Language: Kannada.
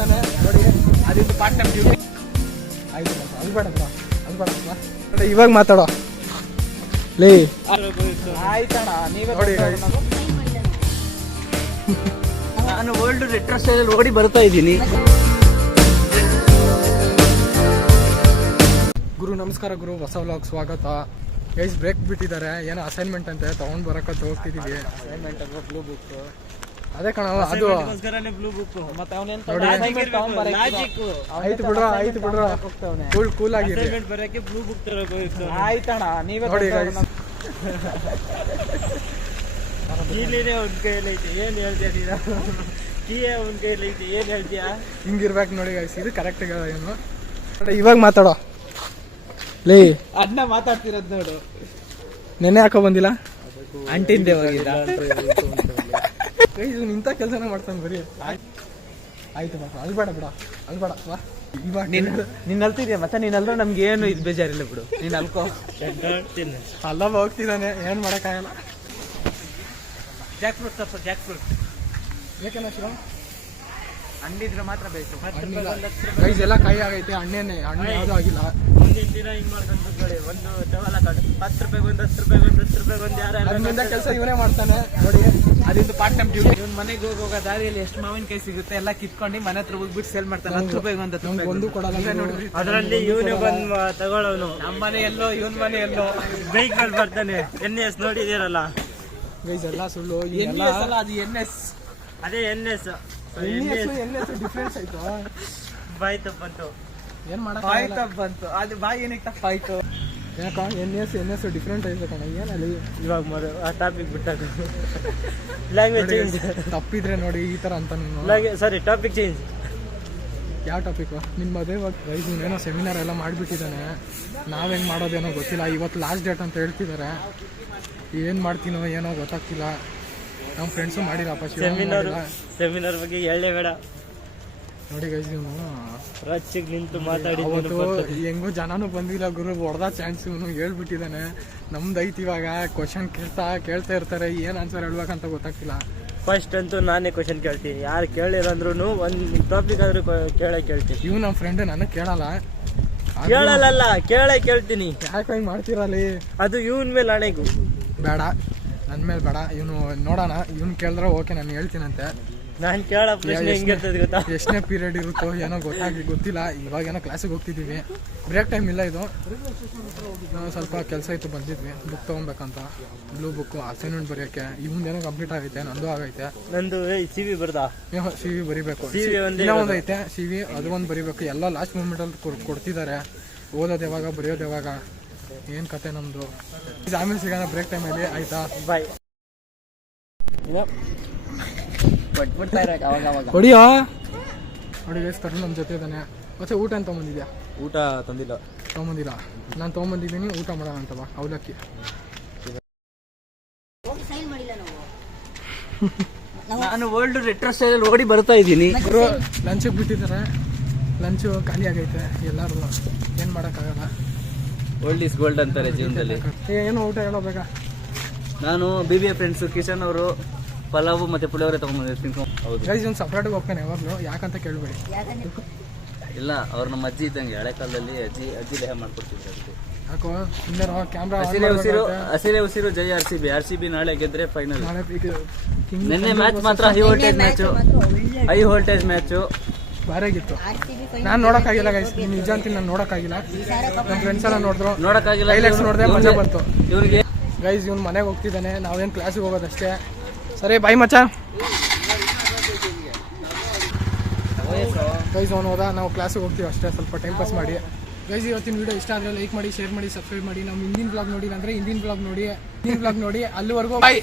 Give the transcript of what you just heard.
ಮಾಡ್ತಾನೆ ನೋಡಿ. ಅದಿದ್ದು ಪಾರ್ಟ್ ಟೈಮ್ ಡ್ಯೂಟಿ. ಆಯ್ತು ಅದು ಬೇಡ ನೋಡಿ. ಇವಾಗ ಮಾತಾಡೋ ಲೇ. ಆಯ್ತಣ್ಣ ನೀವೇ ನೋಡಿ. ನಾನು ಓಲ್ಡ್ ರೆಟ್ರೋ ಸ್ಟೈಲ್ ಓಡಿ ಬರ್ತಾ ಇದ್ದೀನಿ. ಗುರು ನಮಸ್ಕಾರ ಗುರು, ಹೊಸ ವ್ಲಾಗ್ ಸ್ವಾಗತ. ಗೈಸ್ ಬ್ರೇಕ್ ಬಿಟ್ಟಿದ್ದಾರೆ, ಏನೋ ಅಸೈನ್ಮೆಂಟ್ ಅಂತ ತಗೊಂಡ್ ಬರಕಂತ ಹೋಗ್ತಿದೀವಿ. ಅಸೈನ್ಮೆಂಟ್ ಅಥವಾ ಬ್ಲೂ ಬುಕ್ ಅದೇ ಕಣ ಅದು ಬ್ಲೂ ಬುಕ್. ಮತ್ತೆ ಆಯ್ತು ಬಿಡ್ರ ಕೂಲ್ ಆಗಿದೆ. ಬರಕ್ಕೆ ಬ್ಲೂ ಬುಕ್ ತರಬೇಕು. ಆಯ್ತಣ್ಣ ನೀವೇ ನೋಡಿ. ಕೀಲಿನೇ ಅವ್ನ ಕೈಯಲ್ಲಿ ಐತೆ, ಏನ್ ಹೇಳ್ತೀಯ ನೀನು? ಕೀಯೇ ಅವ್ನ ಕೈಯಲ್ಲಿ ಐತೆ, ಏನ್ ಹೇಳ್ತೀಯ? ಹಿಂಗಿರ್ಬೇಕು ನೋಡಿ ಗೈಸ್, ಇದು ಕರೆಕ್ಟ್ ಏನು. ಇವಾಗ ಮಾತಾಡೋ ಲೇ. ಅಣ್ಣ ಮಾತಾಡ್ತಿರೋದ್ ನೋಡು. ನೆನ್ನೆ ಹಾಕೋ ಬಂದಿಲ್ಲ ಅಂಟಿಂದೆ ಹೋಗಿದ್ದ. ಇಂಥ ಕೆಲಸನ ಮಾಡ್ತಾನೆ ಬರೀ. ಆಯ್ತು ಅಲ್ಲಿ ಬೇಡ ಬಾ. ಇವಾಗ ನೀನ್ ಅಲ್ತಿದ್ಯಾ ಮತ್ತೆ? ನೀನ್ ಅಲ್ರ ನಮ್ಗೆ ಏನು ಇದು ಬೇಜಾರಿಲ್ಲ ಬಿಡು, ನೀನ್ ಅಲ್ಕೋ. ಅಲ್ಲ ಹೋಗ್ತಿದ್ದಾನೆ, ಏನ್ ಮಾಡಕ್ಕಾಗಲ್ಲ. ಜಾಕ್ ಫ್ರೂಟ್ ಸ್ವಲ್ಪ ಜಾಕ್ ಫ್ರೂಟ್ ಬೇಕೇನ ಶಿವ? ಹಣ್ಣಿದ್ರೆ ಮಾತ್ರ ಬೇಕು. ಗೈಸ್ ಎಲ್ಲ ಕೈ ಆಗೈತೆ, ಹಣ್ಣು ಯಾವ್ದು ಆಗಿಲ್ಲ. ಮುಂದಿನ ದಿನ ಹಿಂಗ್ ಮಾಡ್ಕೊಂಡು ಕೂತ್ಕೊಳ್ಳಿ. ಒಂದು ಟವಲ್ ಹಾಕೊಂಡು 10 ರೂಪಾಯಿಗೆ ಒಂದು 10 ರೂಪಾಯಿಗೆ ಒಂದು 10 ರೂಪಾಯಿಗೆ ಒಂದು ಯಾರು ಕೆಲಸ ಇವನೇ ಮಾಡ್ತಾನೆ ನೋಡಿ. ಅದಿದ್ದು ಪಾರ್ಟ್ ಟೈಮ್ ಡ್ಯೂಟಿ. ಇವ್ನ ಮನೆಗೆ ಹೋಗೋ ದಾರಿಯಲ್ಲಿ ಎಷ್ಟು ಮಾವಿನಕಾಯಿ ಸಿಗುತ್ತೆ ಎಲ್ಲ ಕಿತ್ಕೊಂಡು ಮನೆ ಹತ್ರ ಹೋಗ್ಬಿಟ್ಟು ಸೇಲ್ ಮಾಡ್ತಾನೆ. 10 ರೂಪಾಯಿಗೆ ಒಂದು 10 ರೂಪಾಯಿಗೆ ಒಂದು ಕೊಡಲ್ಲ. ಅದರಲ್ಲಿ ಇವನು ಬಂದು ತಗೊಳ್ಳೋನು. ನಮ್ಮ ಮನೆ ಎಲ್ಲೋ ಇವನ್ ಮನೆ ಎಲ್ಲೋ ಬೈಕ್ ಮೇಲೆ ಬರ್ತಾನೆ. NS ನೋಡಿದಿರಲ್ಲ ಗೈಸ್, ಎಲ್ಲ ಸುಳ್ಳು. NS ಅಲ್ಲ, ಅದು NS. ಅದೇ NS ಡಿಫ್ರೆನ್ಸ್ ಆಯ್ತು. ಬಾಯ್ ತಪ್ಪಂತು, ಏನ್ ಮಾಡಕ್ ಬಾಯ್ ತಪ್ಪಂತು. ಅದು ಬಾಯ್ ಏನಕ್ಕೆ ತಪ್ಪಾಯ್ತು? ಯಾಕ NS ಡಿಫ್ರೆಂಟ್ ಐತೆ ಕಣ. ಏನಲ್ಲಿ ಇವಾಗ ಆ ಟಾಪಿಕ್ ಬಿಟ್ಟಾಗ ಲ್ಯಾಂಗ್ವೇಜ್ ಚೇಂಜ್. ತಪ್ಪಿದ್ರೆ ನೋಡಿ ಈ ತರ ಅಂತ ನೀನು. ಸಾರಿ, ಟಾಪಿಕ್ ಚೇಂಜ್. ಯಾವ ಟಾಪಿಕ್? ನಿಮ್ಮ ಮದುವೆ ಗೈಸ್ ಏನೋ ಸೆಮಿನಾರ್ ಎಲ್ಲ ಮಾಡಿಬಿಟ್ಟಿದ್ದಾನೆ. ನಾವ್ ಹೆಂಗ್ ಮಾಡೋದೇನೋ ಗೊತ್ತಿಲ್ಲ. ಇವತ್ತು ಲಾಸ್ಟ್ ಡೇಟ್ ಅಂತ ಹೇಳ್ತಿದ್ದಾರೆ. ಏನ್ ಮಾಡ್ತೀನೋ ಏನೋ ಗೊತ್ತಾಗ್ತಿಲ್ಲ. ನಮ್ಮ ಫ್ರೆಂಡ್ಸು ಮಾಡಿರಪ್ಪ ಸೆಮಿನಾರ್ ಬಗ್ಗೆ ಹೇಳಲೇ ಬೇಡ ನೋಡಿ ಗೈಸ್. ಇವನು ರಚ್ಚಿಗೆ ನಿಂತು ಮಾತಾಡಿ ಹೆಂಗೋ ಜನನೂ ಬಂದಿಲ್ಲ ಗುರು, ಹೊಡೆದ ಚಾನ್ಸ್ ಇವನು ಹೇಳ್ಬಿಟ್ಟಿದ್ದಾನೆ. ನಮ್ದು ಐತಿ ಇವಾಗ ಕ್ವಶನ್ ಕೇಳ್ತಾ ಇರ್ತಾರೆ, ಏನ್ ಆನ್ಸರ್ ಹೇಳ್ಬೇಕಂತ ಗೊತ್ತಾಗ್ತಿಲ್ಲ. ಫಸ್ಟ್ ಅಂತೂ ನಾನೇ ಕ್ವಶನ್ ಕೇಳ್ತೀನಿ. ಯಾರು ಕೇಳಿಲ್ಲ ಅಂದ್ರೂ ಒಂದು ಟಾಪಿಕ್ ಆದ್ರೂ ಕೇಳ್ತೀನಿ. ಇವ್ ನಮ್ಮ ಫ್ರೆಂಡ್ ನನಗೆ ಕೇಳಲ್ಲ ಕೇಳ್ತೀನಿ. ಯಾಕೆ ಹಿಂಗ್ ಮಾಡ್ತೀರಲ್ಲಿ? ಅದು ಇವನ್ ಮೇಲೆ ಹಣೆಗೂ ಬೇಡ, ನನ್ನ ಮೇಲೆ ಬೇಡ. ಇವನು ನೋಡೋಣ, ಇವನು ಕೇಳಿದ್ರೆ ಓಕೆ ನಾನು ಹೇಳ್ತೀನಂತೆ. ನಾನು ಕೇಳೋ ಪ್ರಶ್ನೆ ಹೆಂಗಿರ್ತದೆ ಗೊತ್ತಾ? ಎಷ್ಟನೇ ಪೀರಿಯಡ್ ಇರುತ್ತೋ ಏನೋ ಗೊತ್ತಿಲ್ಲ. ಇವಾಗ ಏನೋ ಕ್ಲಾಸಿಗೆ ಹೋಗ್ತಿದ್ದೀವಿ, ಬ್ರೇಕ್ ಟೈಮ್ ಇಲ್ಲ. ಇದು ನಾವು ಸ್ವಲ್ಪ ಕೆಲಸ ಇತ್ತು, ಬಂದಿದ್ವಿ ಬುಕ್ ತೊಗೊಬೇಕಂತ. ಬ್ಲೂ ಬುಕ್ ಅಸೈನ್ಮೆಂಟ್ ಬರೆಯೋಕ್ಕೆ. ಇವಂದೇನೋ ಕಂಪ್ಲೀಟ್ ಆಗೈತೆ, ನಂದು ಆಗೈತೆ. ನಂದು CV ಬರ್ದಾ? CV ಬರಿಬೇಕು. ಇನ್ನೂ ಒಂದು ಐತೆ CV, ಅದು ಒಂದು ಬರಿಬೇಕು. ಎಲ್ಲ ಲಾಸ್ಟ್ ಮೂಮೆಂಟಲ್ಲಿ ಕೊಡ್ತಿದ್ದಾರೆ. ಓದೋದು ಯಾವಾಗ, ಬರೆಯೋದು ಯಾವಾಗ, ಏನು ಕತೆ ನಮ್ಮದು. ಆಮೇಲೆ ಸಿಗೋಣ ಬ್ರೇಕ್ ಟೈಮಲ್ಲಿ, ಆಯ್ತಾ? ಬಾಯ್. ಹೊಡಿಯೋ ನೋಡಿ ಗೈಸ್, ಕರ್ನು ನಮ್ಮ ಜೊತೆ ಇದ್ದಾನೆ. ಮತ್ತೆ ಊಟ ಅಂತ ತೊಗೊಂಬಂದಿದ್ಯಾ? ಊಟ ತಂದಿಲ್ಲ. ನಾನು ತೊಗೊಂಬಂದಿದ್ದೀನಿ, ಊಟ ಮಾಡೋಣ ಅಂತ ಬಾ. ಅವಲಕ್ಕಿ ನಾನು ಓಲ್ಡ್ ರೆಟ್ರೋ ಸ್ಟೈಲ್ ಓಡಿ ಬರ್ತಾ ಇದ್ದೀನಿ. ಲಂಚಿಗೆ ಬಿಟ್ಟಿದ್ದಾರೆ, ಲಂಚು ಖಾಲಿ ಆಗೈತೆ ಎಲ್ಲರೂ. ಏನು ಮಾಡೋಕ್ಕಾಗಲ್ಲ. ಓಲ್ಡ್ ಇಸ್ ಗೋಲ್ಡ್ ಅಂತಾರೆ ಜೀವನದಲ್ಲಿ. ಏನೋ ಊಟ ಹೇಳೋ ಬೇಗ. ನಾನು BBA ಫ್ರೆಂಡ್ಸು ಕಿಶನ್ ಅವರು ಪಲಾವು ಮತ್ತೆ ಪುಳಿಯೋಗರೆ ತಗೊಂಡ್ಬಂದಿರ್ತೀನಿ. ಹೌದು ಗೈಸ್, ಒಂದು ಸಪ್ರೇಟಾಗಿ ಹೋಗ್ತಾನೆ ಯಾವಾಗಲೂ, ಯಾಕಂತ ಕೇಳಬೇಡಿ. ಇಲ್ಲ, ಅವ್ರು ನಮ್ಮ ಅಜ್ಜಿ ಇದ್ದಂಗೆ. ಹಳೆ ಕಾಲದಲ್ಲಿ ಅಜ್ಜಿ ದೇಹ ಮಾಡ್ಕೊಡ್ತಿದ್ರು. ಅದಕ್ಕೆ ಯಾಕೋ ಇನ್ನೇನೋ ಕ್ಯಾಮ್ರಾ ಹಸಿರೇ ಉಸಿರು ಜೈ RCB ನಾಳೆ ಗೆದ್ರೆ ಫೈನಲ್. ನಿನ್ನೆ ಮ್ಯಾಚ್ ಮಾತ್ರ ಹೈ ವೋಲ್ಟೇಜ್ ಮ್ಯಾಚು ಬಾರಾಗಿತ್ತು. ನಾನು ನೋಡೋಕ್ಕಾಗಿಲ್ಲ ಗೈಸ್, ನಿಜ ಅಂತೀನಿ, ನಾನು ನೋಡೋಕ್ಕಾಗಿಲ್ಲ. ನಮ್ಮ ಫ್ರೆಂಡ್ಸ್ ಎಲ್ಲ ನೋಡೋಕ್ಕಾಗಿಲ್ಲ. ಹೈಲೈಟ್ಸ್ ನೋಡಿದೆ, ಮಜಾ ಬಂತು. ಇವ್ರಿಗೆ ಗೈಸ್ ಇವ್ನು ಮನೆಗೆ ಹೋಗ್ತಿದ್ದಾನೆ, ನಾವೇನು ಕ್ಲಾಸಿಗೆ ಹೋಗೋದಷ್ಟೇ. ಸರಿ ಬಾಯ್ ಮಚ್ಚ. ಗೈಸ್ ಅವನು ಹೋದ, ನಾವು ಕ್ಲಾಸಿಗೆ ಹೋಗ್ತೀವಿ ಅಷ್ಟೇ, ಸ್ವಲ್ಪ ಟೈಮ್ ಪಾಸ್ ಮಾಡಿ. ಗೈಸ್ ಇವತ್ತಿನ ವಿಡಿಯೋ ಇಷ್ಟ ಆದರೆ ಲೈಕ್ ಮಾಡಿ, ಶೇರ್ ಮಾಡಿ, ಸಬ್ಸ್ಕ್ರೈಬ್ ಮಾಡಿ. ನಮ್ಮ ಹಿಂದಿನ ಬ್ಲಾಗ್ ನೋಡಿ ಅಂದರೆ ಹಿಂದಿನ ಬ್ಲಾಗ್ ನೋಡಿ. ಅಲ್ಲಿವರೆಗೂ ಬಾಯ್.